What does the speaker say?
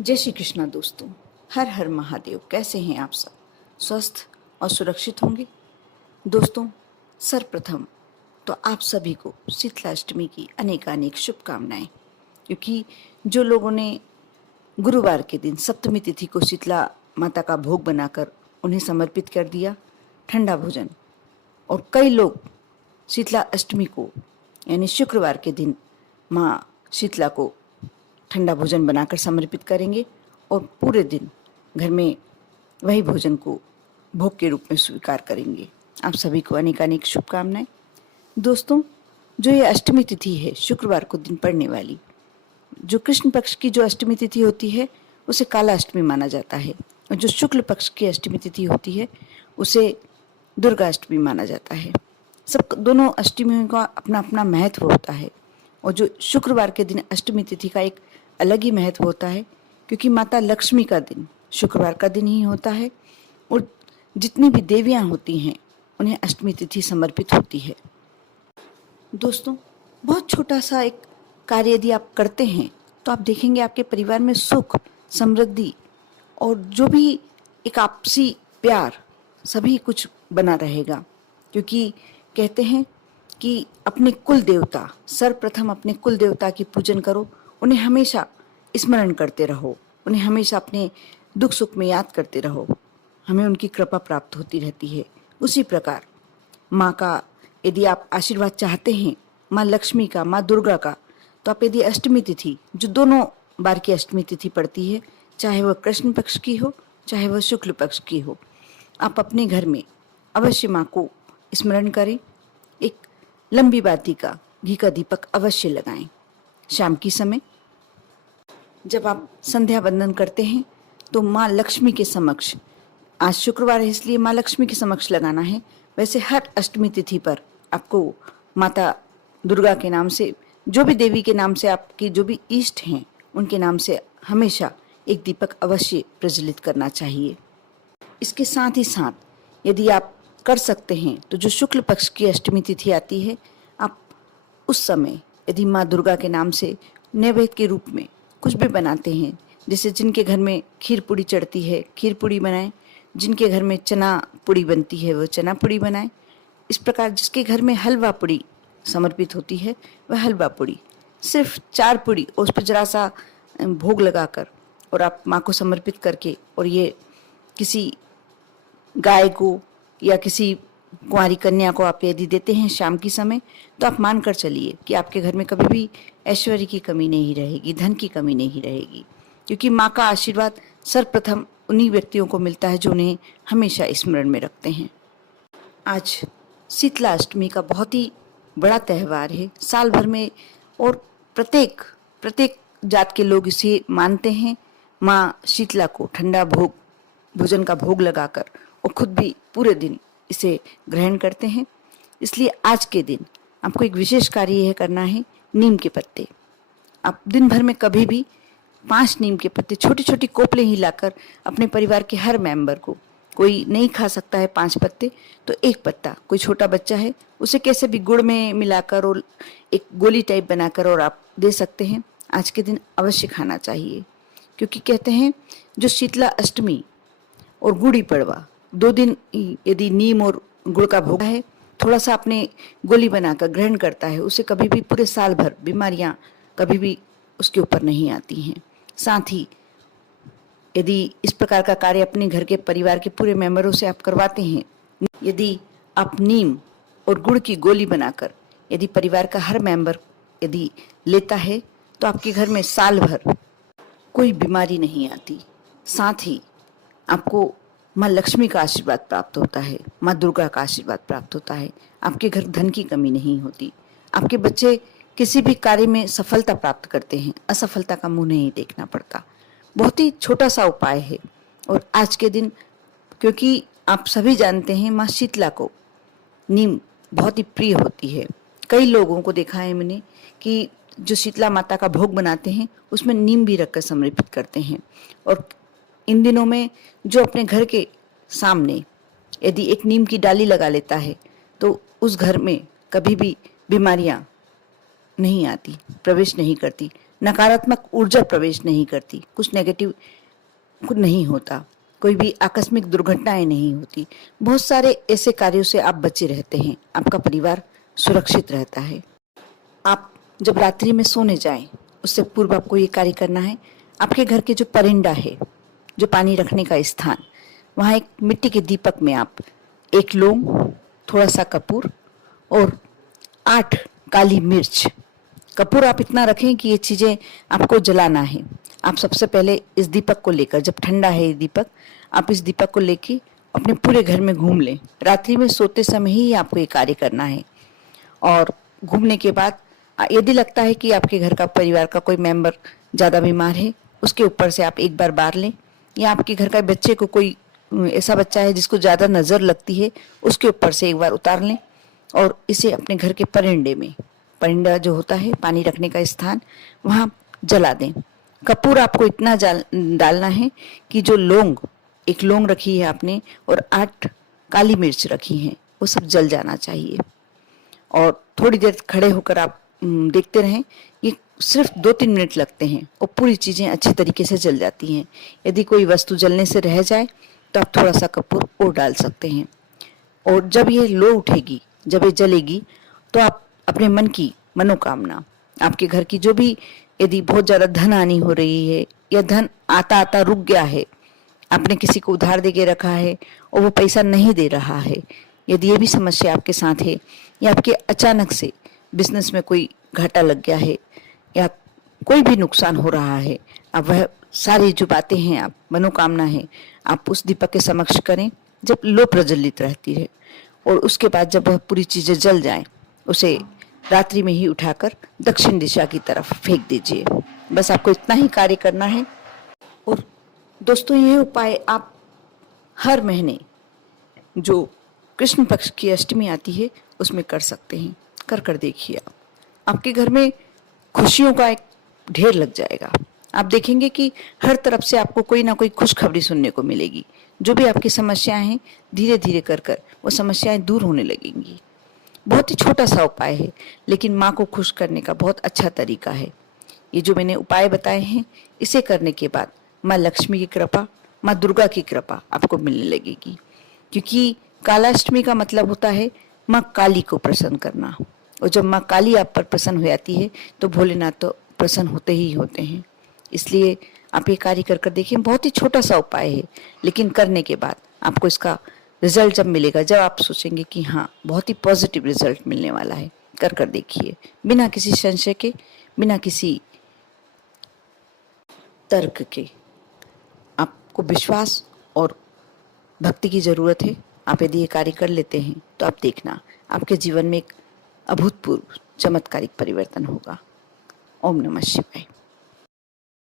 जय श्री कृष्णा दोस्तों। हर हर महादेव। कैसे हैं आप सब? स्वस्थ और सुरक्षित होंगे? दोस्तों, सर्वप्रथम तो आप सभी को शीतलाष्टमी की अनेकानेक शुभकामनाएं। क्योंकि जो लोगों ने गुरुवार के दिन सप्तमी तिथि को शीतला माता का भोग बनाकर उन्हें समर्पित कर दिया ठंडा भोजन, और कई लोग शीतला अष्टमी को यानी शुक्रवार के दिन माँ शीतला को ठंडा भोजन बनाकर समर्पित करेंगे और पूरे दिन घर में वही भोजन को भोग के रूप में स्वीकार करेंगे। आप सभी को अनेकानेक शुभकामनाएं। दोस्तों, जो ये अष्टमी तिथि है, शुक्रवार को दिन पड़ने वाली, जो कृष्ण पक्ष की जो अष्टमी तिथि होती है उसे काला अष्टमी माना जाता है, और जो शुक्ल पक्ष की अष्टमी तिथि होती है उसे दुर्गा अष्टमी माना जाता है। सब दोनों अष्टमियों का अपना अपना महत्व होता है, और जो शुक्रवार के दिन अष्टमी तिथि का एक अलग ही महत्व होता है, क्योंकि माता लक्ष्मी का दिन शुक्रवार का दिन ही होता है, और जितनी भी देवियां होती हैं उन्हें अष्टमी तिथि समर्पित होती है। दोस्तों, बहुत छोटा सा एक कार्य यदि आप करते हैं तो आप देखेंगे आपके परिवार में सुख, समृद्धि और जो भी एक आपसी प्यार सभी कुछ बना रहेगा। क्योंकि कहते हैं कि अपने कुल देवता, सर्वप्रथम अपने कुल देवता की पूजन करो, उन्हें हमेशा स्मरण करते रहो, उन्हें हमेशा अपने दुख सुख में याद करते रहो, हमें उनकी कृपा प्राप्त होती रहती है। उसी प्रकार माँ का यदि आप आशीर्वाद चाहते हैं, माँ लक्ष्मी का, माँ दुर्गा का, तो आप यदि अष्टमी तिथि, जो दोनों बार की अष्टमी तिथि पड़ती है, चाहे वह कृष्ण पक्ष की हो चाहे वह शुक्ल पक्ष की हो, आप अपने घर में अवश्य माँ को स्मरण करें। एक लंबी बाती का घी का दीपक अवश्य लगाएं। शाम की समय जब आप संध्या वंदन करते हैं तो माँ लक्ष्मी के समक्ष, आज शुक्रवार है इसलिए माँ लक्ष्मी के समक्ष लगाना है, वैसे हर अष्टमी तिथि पर आपको माता दुर्गा के नाम से, जो भी देवी के नाम से आपकी जो भी इष्ट हैं उनके नाम से हमेशा एक दीपक अवश्य प्रज्वलित करना चाहिए। इसके साथ ही साथ यदि आप कर सकते हैं तो जो शुक्ल पक्ष की अष्टमी तिथि आती है, आप उस समय यदि माँ दुर्गा के नाम से नैवेद्य के रूप में कुछ भी बनाते हैं, जैसे जिनके घर में खीर पूड़ी चढ़ती है खीर पूड़ी बनाएं, जिनके घर में चना पूड़ी बनती है वह चना पूड़ी बनाएं। इस प्रकार जिसके घर में हलवा पूड़ी समर्पित होती है वह हलवा पूड़ी, सिर्फ 4 पूड़ी और उस पर जरा सा भोग लगाकर और आप माँ को समर्पित करके, और ये किसी गाय को या किसी कुंवारी कन्या को आप यदि देते हैं शाम की समय, तो आप मान कर चलिए कि आपके घर में कभी भी ऐश्वर्य की कमी नहीं रहेगी, धन की कमी नहीं रहेगी। क्योंकि माँ का आशीर्वाद सर्वप्रथम उन्हीं व्यक्तियों को मिलता है जो उन्हें हमेशा स्मरण में रखते हैं। आज शीतला अष्टमी का बहुत ही बड़ा त्यौहार है साल भर में, और प्रत्येक प्रत्येक जात के लोग इसे मानते हैं। माँ शीतला को ठंडा भोजन का भोग लगाकर और खुद भी पूरे दिन इसे ग्रहण करते हैं। इसलिए आज के दिन आपको एक विशेष कार्य यह करना है, नीम के पत्ते आप दिन भर में कभी भी 5 नीम के पत्ते छोटी छोटी कोपले ही लाकर अपने परिवार के हर मेंबर को, कोई नहीं खा सकता है 5 पत्ते तो 1 पत्ता, कोई छोटा बच्चा है उसे कैसे भी गुड़ में मिलाकर और एक गोली टाइप बनाकर और आप दे सकते हैं। आज के दिन अवश्य खाना चाहिए, क्योंकि कहते हैं जो शीतला अष्टमी और गुड़ी पड़वा 2 दिन यदि नीम और गुड़ का भोग है, थोड़ा सा अपने गोली बनाकर ग्रहण करता है, उसे कभी भी पूरे साल भर बीमारियां कभी भी उसके ऊपर नहीं आती हैं। साथ ही यदि इस प्रकार का कार्य अपने घर के परिवार के पूरे मेंबरों से आप करवाते हैं, यदि आप नीम और गुड़ की गोली बनाकर यदि परिवार का हर मेंबर यदि लेता है, तो आपके घर में साल भर कोई बीमारी नहीं आती। साथ ही आपको माँ लक्ष्मी का आशीर्वाद प्राप्त होता है, माँ दुर्गा का आशीर्वाद प्राप्त होता है, आपके घर धन की कमी नहीं होती, आपके बच्चे किसी भी कार्य में सफलता प्राप्त करते हैं, असफलता का मुंह नहीं देखना पड़ता। बहुत ही छोटा सा उपाय है। और आज के दिन, क्योंकि आप सभी जानते हैं माँ शीतला को नीम बहुत ही प्रिय होती है, कई लोगों को देखा है मैंने कि जो शीतला माता का भोग बनाते हैं उसमें नीम भी रखकर समर्पित करते हैं। और इन दिनों में जो अपने घर के सामने यदि एक नीम की डाली लगा लेता है तो उस घर में कभी भी बीमारियां नहीं आती, प्रवेश नहीं करती। नकारात्मक ऊर्जा प्रवेश नहीं करती, कुछ नेगेटिव कुछ नहीं होता, कोई भी आकस्मिक दुर्घटनाएं नहीं होती। बहुत सारे ऐसे कार्यों से आप बचे रहते हैं, आपका परिवार सुरक्षित रहता है। आप जब रात्रि में सोने जाएं, उससे पूर्व आपको ये कार्य करना है। आपके घर के जो परिंदा है, जो पानी रखने का स्थान, वहाँ एक मिट्टी के दीपक में आप एक लौंग, थोड़ा सा कपूर और 8 काली मिर्च, कपूर आप इतना रखें कि ये चीज़ें आपको जलाना है। आप सबसे पहले इस दीपक को लेकर, जब ठंडा है ये दीपक, आप इस दीपक को लेके अपने पूरे घर में घूम लें। रात्रि में सोते समय ही आपको ये कार्य करना है। और घूमने के बाद यदि लगता है कि आपके घर का परिवार का कोई मेंबर ज़्यादा बीमार है, उसके ऊपर से आप एक बार बार लें, या आपके घर का बच्चे को कोई ऐसा बच्चा है जिसको ज़्यादा नज़र लगती है, उसके ऊपर से एक बार उतार लें और इसे अपने घर के परिंदे में, परिंदा जो होता है पानी रखने का स्थान, वहाँ जला दें। कपूर आपको इतना डालना है कि जो लौंग, एक लौंग रखी है आपने और 8 काली मिर्च रखी हैं, वो सब जल जाना चाहिए। और थोड़ी देर खड़े होकर आप देखते रहें, ये सिर्फ 2-3 मिनट लगते हैं और पूरी चीज़ें अच्छी तरीके से जल जाती हैं। यदि कोई वस्तु जलने से रह जाए तो आप थोड़ा सा कपूर और डाल सकते हैं। और जब ये लो उठेगी, जब ये जलेगी, तो आप अपने मन की मनोकामना, आपके घर की जो भी, यदि बहुत ज़्यादा धन आनी हो रही है या धन आता आता रुक गया है, आपने किसी को उधार दे के रखा है और वो पैसा नहीं दे रहा है, यदि ये भी समस्या आपके साथ है, या आपके अचानक से बिजनेस में कोई घाटा लग गया है या कोई भी नुकसान हो रहा है, अब वह सारी जो बातें हैं, आप मनोकामना है, आप उस दीपक के समक्ष करें जब लो प्रज्वलित रहती है। और उसके बाद जब वह पूरी चीज़ें जल जाएं, उसे रात्रि में ही उठाकर दक्षिण दिशा की तरफ फेंक दीजिए। बस आपको इतना ही कार्य करना है। और दोस्तों, ये उपाय आप हर महीने जो कृष्ण पक्ष की अष्टमी आती है उसमें कर सकते हैं। कर देखिए, आपके घर में खुशियों का एक ढेर लग जाएगा। आप देखेंगे कि हर तरफ से आपको कोई ना कोई खुशखबरी सुनने को मिलेगी। जो भी आपकी समस्याएं हैं, धीरे धीरे कर वो समस्याएं दूर होने लगेंगी। बहुत ही छोटा सा उपाय है, लेकिन माँ को खुश करने का बहुत अच्छा तरीका है। ये जो मैंने उपाय बताए हैं, इसे करने के बाद माँ लक्ष्मी की कृपा, माँ दुर्गा की कृपा आपको मिलने लगेगी। क्योंकि कालाष्टमी का मतलब होता है माँ काली को प्रसन्न करना, और जब माँ काली आप पर प्रसन्न हो जाती है तो भोलेनाथ तो प्रसन्न होते ही होते हैं। इसलिए आप ये कार्य कर देखिए। बहुत ही छोटा सा उपाय है, लेकिन करने के बाद आपको इसका रिजल्ट जब मिलेगा, जब आप सोचेंगे कि हाँ, बहुत ही पॉजिटिव रिजल्ट मिलने वाला है, कर देखिए, बिना किसी संशय के, बिना किसी तर्क के। आपको विश्वास और भक्ति की जरूरत है। आप यदि ये कार्य कर लेते हैं तो आप देखना, आपके जीवन में एक अभूतपूर्व चमत्कारिक परिवर्तन होगा। ओम नमः शिवाय।